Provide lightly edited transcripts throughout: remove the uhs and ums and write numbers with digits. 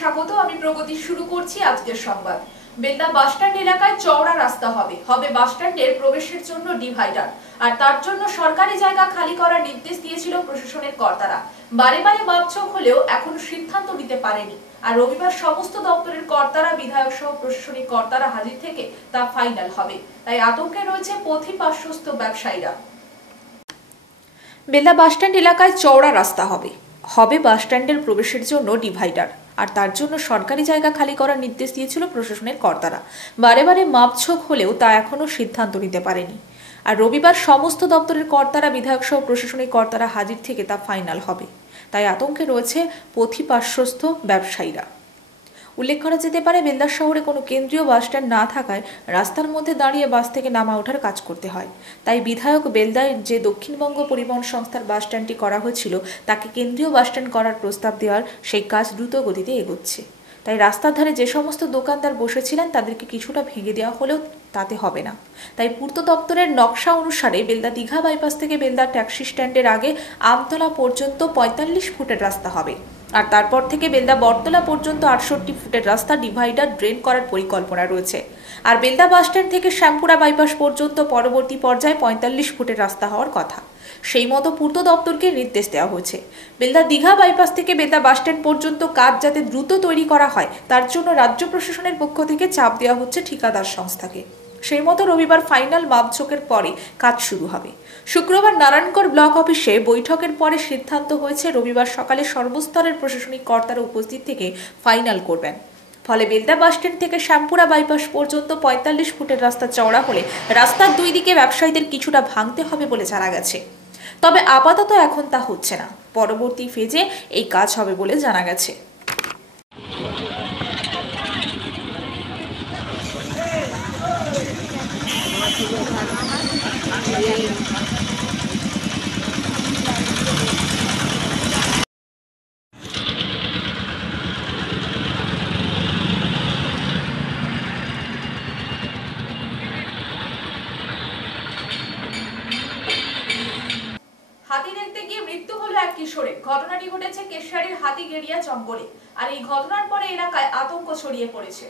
স্বাগত। আমি প্রগতি শুরু করছি আজকের সংবাদ। বেলদা বাসস্ট্যান্ড এলাকায় চওড়া রাস্তা হবে বাসস্ট্যান্ডের প্রবেশের জন্য ডিভাইডার, আর তার জন্য সরকারি জায়গা খালি করার নির্দেশ দিয়েছিল প্রশাসনের কর্তারা। বারে বারে মাপচোক হলেও এখনো সিদ্ধান্ত নিতে পারেনি। আর রবিবার সমস্ত দপ্তরের কর্তারা, বিধায়ক সহ প্রশাসনিক কর্তারা হাজির থেকে তা ফাইনাল হবে। তাই আতঙ্কে রয়েছে পথি পার্শ্বস্থ ব্যবসায়ীরা। বেলদা বাসস্ট্যান্ড এলাকায় চওড়া রাস্তা হবে বাসস্ট্যান্ডের প্রবেশের জন্য ডিভাইডার, আর তার জন্য সরকারি জায়গা খালি করার নির্দেশ দিয়েছিল প্রশাসনের কর্তারা। বারে বারে মাপঝোক হলেও তা এখনো সিদ্ধান্ত নিতে পারেনি। আর রবিবার সমস্ত দপ্তরের কর্তারা, বিধায়ক সহ প্রশাসনিক কর্তারা হাজির থেকে তা ফাইনাল হবে। তাই আতঙ্কে রয়েছে পথি পার্শ্বস্থ ব্যবসায়ীরা। উল্লেখ করা যেতে পারে, বেলদা শহরে কোনো কেন্দ্রীয় বাসস্ট্যান্ড না থাকায় রাস্তার মধ্যে দাঁড়িয়ে বাস থেকে নামা ওঠার কাজ করতে হয়। তাই বিধায়ক বেলদায় যে দক্ষিণবঙ্গ পরিবহন সংস্থার বাসস্ট্যান্ডটি করা হয়েছিল তাকে কেন্দ্রীয় বাসস্ট্যান্ড করার প্রস্তাব দেওয়ার সেই কাজ দ্রুত গতিতে এগোচ্ছে। তাই রাস্তার ধারে যে সমস্ত দোকানদার বসেছিলেন তাদেরকে কিছুটা ভেঙে দেওয়া হলেও তাতে হবে না। তাই পূর্ত দপ্তরের নকশা অনুসারে বেলদা দীঘা বাইপাস থেকে বেলদা ট্যাক্সি স্ট্যান্ডের আগে আমতলা পর্যন্ত ৪৫ ফুটের রাস্তা হবে, আর তারপর থেকে বেলদা বটতলা পর্যন্ত ৬৮ ফুটের রাস্তা ডিভাইডার ড্রেন করার পরিকল্পনা রয়েছে। আর বেলদা বাসস্ট্যান্ড থেকে শ্যামপুরা বাইপাস পর্যন্ত পরবর্তী পর্যায়ে ৪৫ ফুটের রাস্তা হওয়ার কথা। সেই মতো পূর্ত দপ্তরকে নির্দেশ দেওয়া হয়েছে। বেলদা দীঘা বাইপাস থেকে বেলদা বাসস্ট্যান্ড পর্যন্ত কাজ যাতে দ্রুত তৈরি করা হয় তার জন্য রাজ্য প্রশাসনের পক্ষ থেকে চাপ দেওয়া হচ্ছে ঠিকাদার সংস্থাকে। সেই মতো রবিবার ফাইনাল মাপঝোকের পরে কাজ শুরু হবে। শুক্রবার নারায়ণগড় ব্লক অফিসে বৈঠকের পরে সিদ্ধান্ত হয়েছে রবিবার সকালে সর্বস্তরের প্রশাসনিক কর্তারা উপস্থিত থেকে ফাইনাল করবেন। ফলে বেলদা বাসস্ট্যান্ড থেকে শ্যামপুরা বাইপাস পর্যন্ত ৪৫ ফুটের রাস্তা চওড়া হলে রাস্তার দুই দিকে ব্যবসায়ীদের কিছুটা ভাঙতে হবে বলে জানা গেছে। তবে আপাতত এখন তা হচ্ছে না, পরবর্তী ফেজে এই কাজ হবে বলে জানা গেছে। হাতি দেখতে গিয়ে মৃত্যু হলো এক কিশোরের। ঘটনাটি ঘটেছে কেশিয়াড়ির হাতিগেড়িয়া জঙ্গলে, আর এই ঘটনার পরে এলাকায় আতঙ্ক ছড়িয়ে পড়েছে।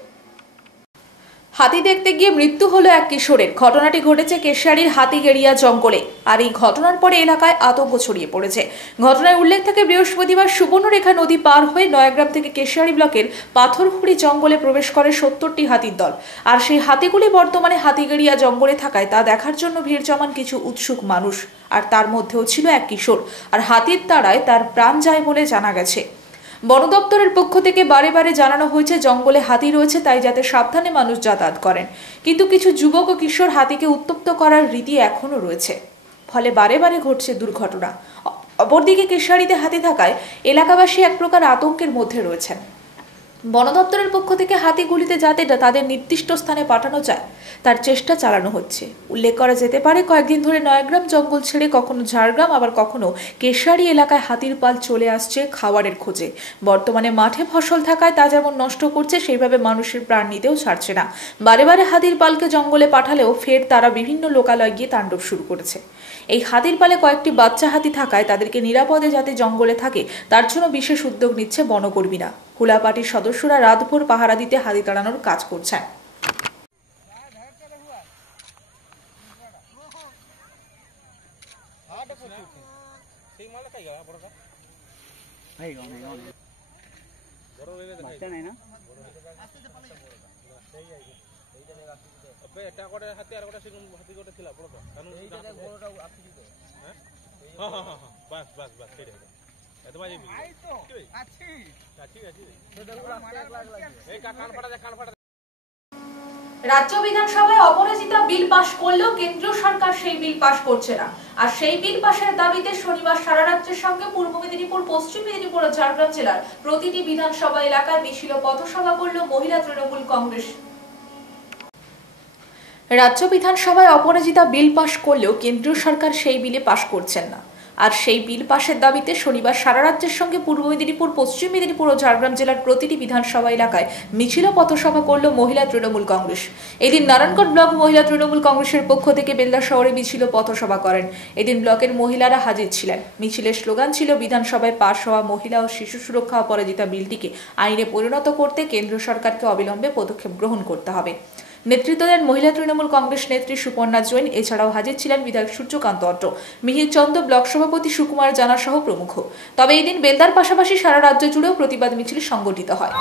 হাতি দেখতে গিয়ে মৃত্যু হলো এক কিশোরের। ঘটনাটি ঘটেছে কেশিয়াড়ির হাতিগেড়িয়া জঙ্গলে, আর এই ঘটনার পরে এলাকায় আতঙ্ক ছড়িয়ে পড়েছে। ঘটনায় উল্লেখ থাকে, বৃহস্পতিবার সুবর্ণরেখা নদী পার হয়ে নয়াগ্রাম থেকে কেশিয়াড়ি ব্লকের পাথরহুড়ি জঙ্গলে প্রবেশ করে ৭০টি হাতির দল। আর সেই হাতিগুলি বর্তমানে হাতিগেড়িয়া জঙ্গলে থাকায় তা দেখার জন্য ভিড় জমান কিছু উৎসুক মানুষ, আর তার মধ্যেও ছিল এক কিশোর। আর হাতির তাড়ায় তার প্রাণ যায় বলে জানা গেছে। বন দপ্তরের পক্ষ থেকে বারে বারে জানানো হয়েছে জঙ্গলে হাতি রয়েছে, তাই যাতে সাবধানে মানুষ যাতায়াত করেন। কিন্তু কিছু যুবক ও কিশোর হাতিকে উত্তপ্ত করার রীতি এখনো রয়েছে, ফলে বারে বারে ঘটছে দুর্ঘটনা। অপরদিকে কেশিয়াড়িতে হাতি থাকায় এলাকাবাসী এক প্রকার আতঙ্কের মধ্যে রয়েছেন। বন দপ্তরের পক্ষ থেকে হাতিগুলিতে যাতে তাদের নির্দিষ্ট স্থানে পাঠানো যায় তার চেষ্টা চালানো হচ্ছে। উল্লেখ করা যেতে পারে, কয়েকদিন ধরে নয়াগ্রাম জঙ্গল ছেড়ে কখনো ঝাড়গ্রাম, আবার কখনো কেশিয়াড়ি এলাকায় হাতির পাল চলে আসছে খাবারের খোঁজে। বর্তমানে মাঠে ফসল থাকায় তা যেমন নষ্ট করছে, সেইভাবে মানুষের প্রাণ নিতেও ছাড়ছে না। বারে বারে হাতির পালকে জঙ্গলে পাঠালেও ফের তারা বিভিন্ন লোকালয়ে গিয়ে তাণ্ডব শুরু করেছে। এই হাতির পালে কয়েকটি বাচ্চা হাতি থাকায় তাদেরকে নিরাপদে যাতে জঙ্গলে থাকে তার জন্য বিশেষ উদ্যোগ নিচ্ছে বনকর্মীরা। হুলা পার্টির সদস্যরা রাতভর পাহারা দিতে হাতি তাড়ানোর কাজ করছেন। এটা করে হাতি আর গোটা সেরকম হাতি গোটা ছিল বড়টা কারণ এই জায়গায় বড়টা আছে কি তো হ্যাঁ হ্যাঁ বাস বাস বাস সেটাই এত বাজে আই তো আছি আছি আছি এই কান ফাটা কান ফাটা। রাজ্য বিধানসভায় অপরাজিতা বিল পাশ করলেও কেন্দ্রীয় সরকার সেই বিল পাশ করছে না। আর সেই বিল পাশের দাবিতে শনিবার সারা রাজ্যের সঙ্গে পূর্ব মেদিনীপুর, পশ্চিম মেদিনীপুর ও ঝাড়গ্রাম জেলার প্রতিটি বিধানসভা এলাকায় মিছিল পথসভা করল মহিলা তৃণমূল কংগ্রেস। রাজ্য বিধানসভায় অপরাজিতা বিল পাশ করলেও কেন্দ্রীয় সরকার সেই বিলে পাশ করছেন না। আর সেই বিল পাশের দাবিতে শনিবার সারা রাজ্যের সঙ্গে পূর্ব মেদিনীপুর, পশ্চিম মেদিনীপুর ও ঝাড়গ্রাম জেলার প্রতিটি বিধানসভা এলাকায় মিছিল ও পথসভা করল মহিলা তৃণমূল কংগ্রেস। এদিন নারায়ণগড় ব্লক মহিলা তৃণমূল কংগ্রেসের পক্ষ থেকে বেলদা শহরে মিছিল ও পথসভা করেন। এদিন ব্লকের মহিলারা হাজির ছিলেন। মিছিলের স্লোগান ছিল বিধানসভায় পাশ হওয়া মহিলা ও শিশু সুরক্ষা অপরাজিতা বিলটিকে আইনে পরিণত করতে কেন্দ্র সরকারকে অবিলম্বে পদক্ষেপ গ্রহণ করতে হবে। নেতৃত্ব দেন মহিলা তৃণমূল কংগ্রেস নেত্রী সুপর্ণা জৈন। এছাড়াও হাজির ছিলেন বিধায়ক সূর্যকান্ত অট্ট, মিহির চন্দ্র, ব্লক সভাপতি সুকুমার জানা সহ প্রমুখ। তবে এই দিন বেলদার পাশাপাশি সারা রাজ্য জুড়েও প্রতিবাদ মিছিল সংগঠিত হয়।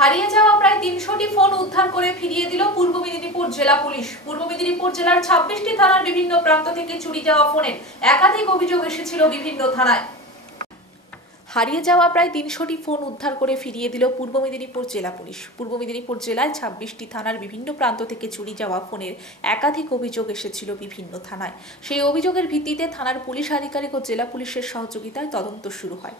হারিয়ে যাওয়া প্রায় 300টি ফোন উদ্ধার করে ফিরিয়ে দিল পূর্ব মেদিনীপুর জেলা পুলিশ। পূর্ব মেদিনীপুর জেলার 26টি থানার বিভিন্ন প্রান্ত থেকে চুরি যাওয়া ফোনের একাধিক অভিযোগ এসেছিল বিভিন্ন থানায়। হারিয়ে যাওয়া প্রায় 300টি ফোন উদ্ধার করে ফিরিয়ে দিল পূর্ব মেদিনীপুর জেলা পুলিশ। পূর্ব মেদিনীপুর জেলায় 26টি থানার বিভিন্ন প্রান্ত থেকে চুরি যাওয়া ফোনের একাধিক অভিযোগ এসেছিল বিভিন্ন থানায়। সেই অভিযোগের ভিত্তিতে থানার পুলিশ আধিকারিক ও জেলা পুলিশের সহযোগিতায় তদন্ত শুরু হয়।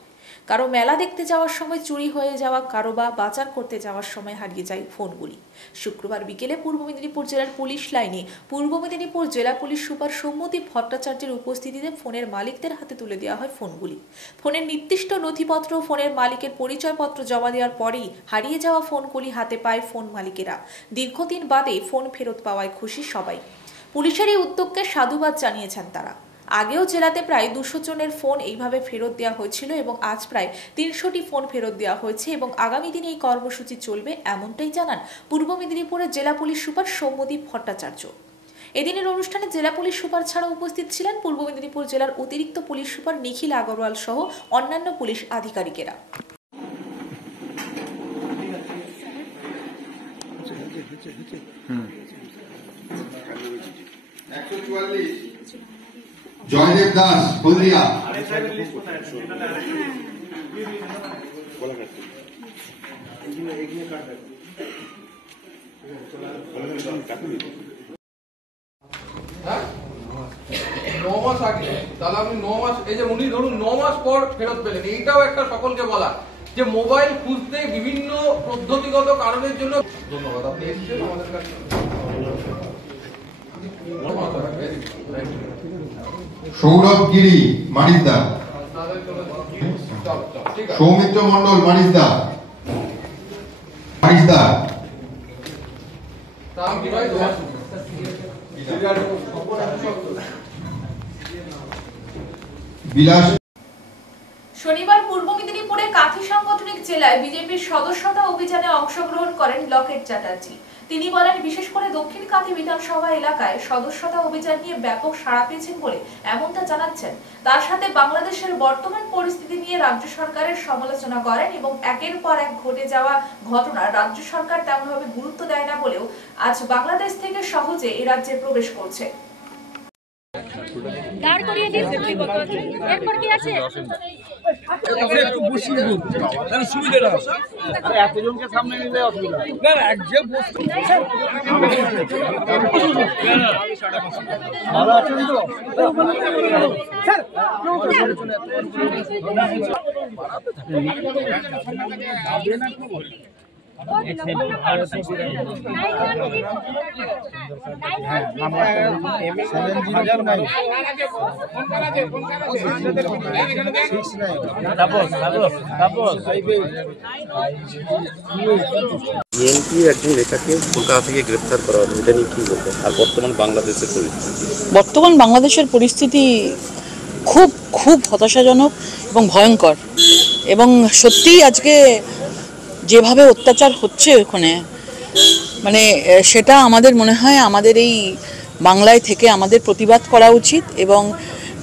কারো মেলা দেখতে যাওয়ার সময় চুরি হয়ে যাওয়া, কারো বা বাজার করতে যাওয়ার সময় হারিয়ে যায় ফোনগুলি। শুক্রবার বিকেলে পূর্ব মেদিনীপুর জেলার পুলিশ লাইনে পূর্ব মেদিনীপুর জেলা পুলিশ সুপার সৌম্যদীপ ভট্টাচার্যের উপস্থিতিতে ফোনের মালিকদের হাতে তুলে দেওয়া হয় ফোনগুলি। ফোনের নির্দিষ্ট নথিপত্র, ফোনের মালিকের পরিচয়পত্র জমা দেওয়ার পরেই হারিয়ে যাওয়া ফোনগুলি হাতে পায় ফোন মালিকেরা। দীর্ঘদিন বাদে ফোন ফেরত পাওয়ায় খুশি সবাই। পুলিশের এই উদ্যোগকে সাধুবাদ জানিয়েছেন তারা। আগেও জেলাতে প্রায় 200 জনের ফোন এইভাবে ফেরত দেওয়া হয়েছিল এবং আজ প্রায় 300টি ফোন ফেরত দেওয়া হয়েছে এবং আগামী দিনে এই কর্মসূচি চলবে, এমনটাই জানান পূর্ব মেদিনীপুরের জেলা পুলিশ সুপার সৌম্যদীপ ভট্টাচার্য। এদিনের অনুষ্ঠানে জেলা পুলিশ সুপার ছাড়াও উপস্থিত ছিলেন পূর্ব মেদিনীপুর জেলার অতিরিক্ত পুলিশ সুপার নিখিল আগরওয়াল সহ অন্যান্য পুলিশ আধিকারিকেরা। জয়দেব দাস হলদিয়া। মাস আগে তাহলে আপনি 9 মাস, এই যে উনি ধরুন 9 মাস পর ফেরত পেলেন, এইটাও একটা সকলকে বলা যে মোবাইল খুঁজতে বিভিন্ন পদ্ধতিগত কারণের জন্য। ধন্যবাদ, আপনি এসেছেন আমাদের কাছে। সৌরভ গিরি মানিসদা, সৌমিত্র মন্ডল মানিসদা, বিলাস। শনিবার এবার পূর্ব মেদিনীপুরে কাঁথি সাংগঠনিক জেলায় বিজেপির সদস্যতা অভিযানে অংশগ্রহণ করেন লকেট চ্যাটার্জি। তিনি বলেন, বিশেষ করে দক্ষিণ কাঁথি বিধানসভা এলাকায় সদস্যতা অভিযান নিয়ে ব্যাপক সাড়া পেয়েছেন বলে এমনটা জানাচ্ছেন। তার সাথে বাংলাদেশের বর্তমান পরিস্থিতি নিয়ে রাজ্য সরকারের সমালোচনা করেন এবং একের পর এক ঘটে যাওয়া ঘটনা রাজ্য সরকার তেমনভাবে গুরুত্ব দেয় না বলেও আজ বাংলাদেশ থেকে সহজে এই রাজ্যে প্রবেশ করছে। দাঁড় করিয়ে দিন, এরপর কি আছে? একটু বসিয়ে দিন, তাহলে সুবিধাটা আছে। এতজনকে সামনে নিলে অসুবিধা না, না এক যে বসতে ভালো আছেন তো বিএনপির একজন নেতাকে কলকাতা থেকে গ্রেফতার করা হলো, এটা নিয়ে কি বলবেন? আর বর্তমান বাংলাদেশের পরিস্থিতি খুব খুব হতাশাজনক এবং ভয়ঙ্কর, এবং সত্যিই আজকে যেভাবে অত্যাচার হচ্ছে ওখানে, মানে সেটা আমাদের মনে হয় আমাদের এই বাংলায় থেকে আমাদের প্রতিবাদ করা উচিত। এবং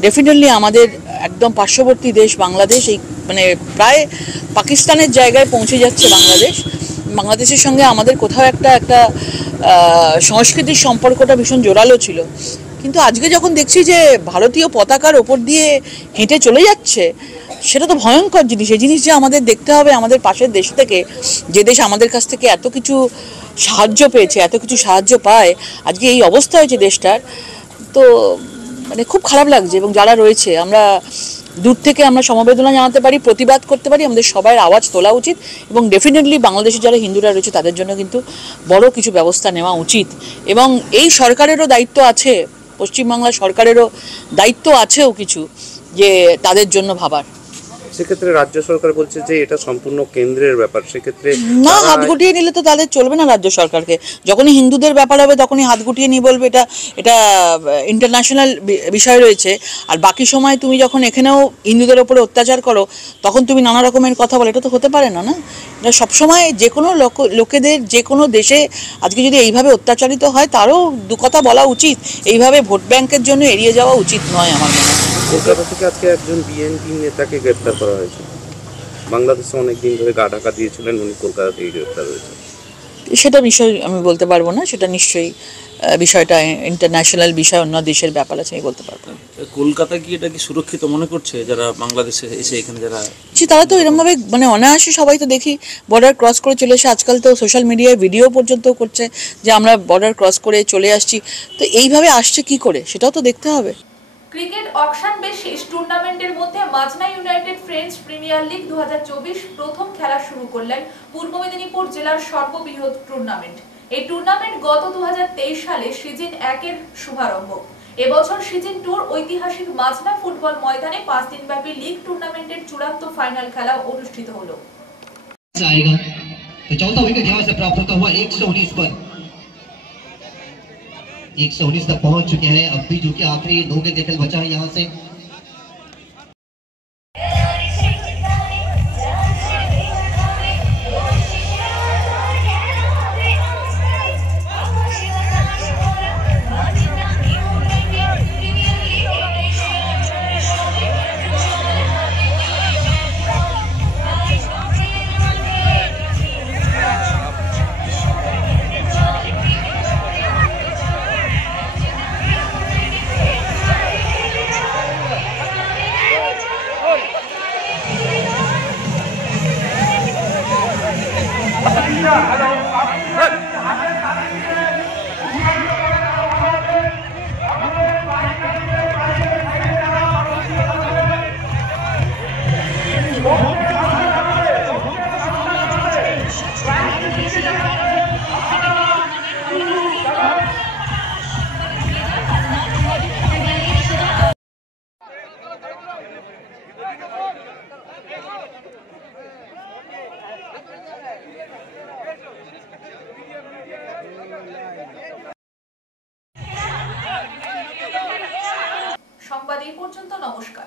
ডেফিনেটলি আমাদের একদম পার্শ্ববর্তী দেশ বাংলাদেশ, এই মানে প্রায় পাকিস্তানের জায়গায় পৌঁছে যাচ্ছে বাংলাদেশের সঙ্গে আমাদের কোথাও একটা সংস্কৃতির সম্পর্কটা ভীষণ জোরালো ছিল। কিন্তু আজকে যখন দেখছি যে ভারতীয় পতাকার ওপর দিয়ে হেঁটে চলে যাচ্ছে, সেটা তো ভয়ঙ্কর জিনিস। এই জিনিস যে আমাদের দেখতে হবে আমাদের পাশের দেশ থেকে, যে দেশ আমাদের কাছ থেকে এত কিছু সাহায্য পেয়েছে, এত কিছু সাহায্য পায়, আজকে এই অবস্থা হয়েছে দেশটার, তো মানে খুব খারাপ লাগছে। এবং যারা রয়েছে, আমরা দূর থেকে আমরা সমবেদনা জানাতে পারি, প্রতিবাদ করতে পারি, আমাদের সবার আওয়াজ তোলা উচিত। এবং ডেফিনেটলি বাংলাদেশে যারা হিন্দুরা রয়েছে তাদের জন্য কিন্তু বড় কিছু ব্যবস্থা নেওয়া উচিত। এবং এই সরকারেরও দায়িত্ব আছে, পশ্চিমবাংলা সরকারেরও দায়িত্ব আছেও কিছু, যে তাদের জন্য ভাবার। সেক্ষেত্রে রাজ্য সরকার বলছে যে এটা সম্পূর্ণ কেন্দ্রের ব্যাপার, সেক্ষেত্রে না, হাত গুটিয়ে নিলে তো তাদের চলবে না। রাজ্য সরকারকে যখনই হিন্দুদের ব্যাপার হবে তখনই হাত গুটিয়ে নিয়ে বলবে এটা ইন্টারন্যাশনাল বিষয় রয়েছে, আর বাকি সময় তুমি যখন এখানেও হিন্দুদের ওপরে অত্যাচার করো তখন তুমি নানা রকমের কথা বলো, এটা তো হতে পারে না। না, এটা সবসময় যে কোনো লোকেদের যে কোনো দেশে আজকে যদি এইভাবে অত্যাচারিত হয় তারও দু কথা বলা উচিত। এইভাবে ভোট ব্যাংকের জন্য এড়িয়ে যাওয়া উচিত নয় আমার মনে হয়। কলকাতা থেকে আজকে একজন বিএনপি নেতাকে গ্রেফতার করা হয়েছে। বাংলাদেশে অনেকদিন ধরে গা ঢাকা দিয়েছিলেন, উনি কলকাতা থেকে গ্রেফতার হয়েছে। সেটা বিষয় আমি বলতে পারবো না, সেটা নিশ্চয়ই বিষয়টা ইন্টারন্যাশনাল বিষয়, অন্য দেশের ব্যাপার আছে, আমি বলতে পারবো। কলকাতা কি এটা কি সুরক্ষিত মনে করছে যারা বাংলাদেশে এসে এখানে যারা? তারা তো এরকমভাবে মানে অনায়াসে সবাই তো দেখি বর্ডার ক্রস করে চলে এসে, আজকাল তো সোশ্যাল মিডিয়ায় ভিডিও পর্যন্ত করছে যে আমরা বর্ডার ক্রস করে চলে আসছি। তো এইভাবে আসছে কি করে, সেটাও তো দেখতে হবে। ক্রিকেট অকশন বেসিস টুর্নামেন্টের মধ্যে মাজনা ইউনাইটেড ফ্রেঞ্চ প্রিমিয়ার লিগ 2024 প্রথম খেলা শুরু করলেন পূর্ব মেদিনীপুর জেলার সর্ববৃহৎ টুর্নামেন্ট। এই টুর্নামেন্ট গত 2023 সালে সিজন 1 এর শুভারম্ভ। এবছর সিজন 2 ঐতিহাসিক মাজনা ফুটবল ময়দানে 5 দিনব্যাপী লিগ টুর্নামেন্টের চূড়ান্ত ফাইনাল খেলা অনুষ্ঠিত হলো। तो चौथा विकेट यहां से प्राप्त होता हुआ 119 पर 119 तक पहुंच चुके हैं। अब भी जो कि आखिरी 2 के दखल बचा है यहां से। সংবাদ এই পর্যন্ত, নমস্কার।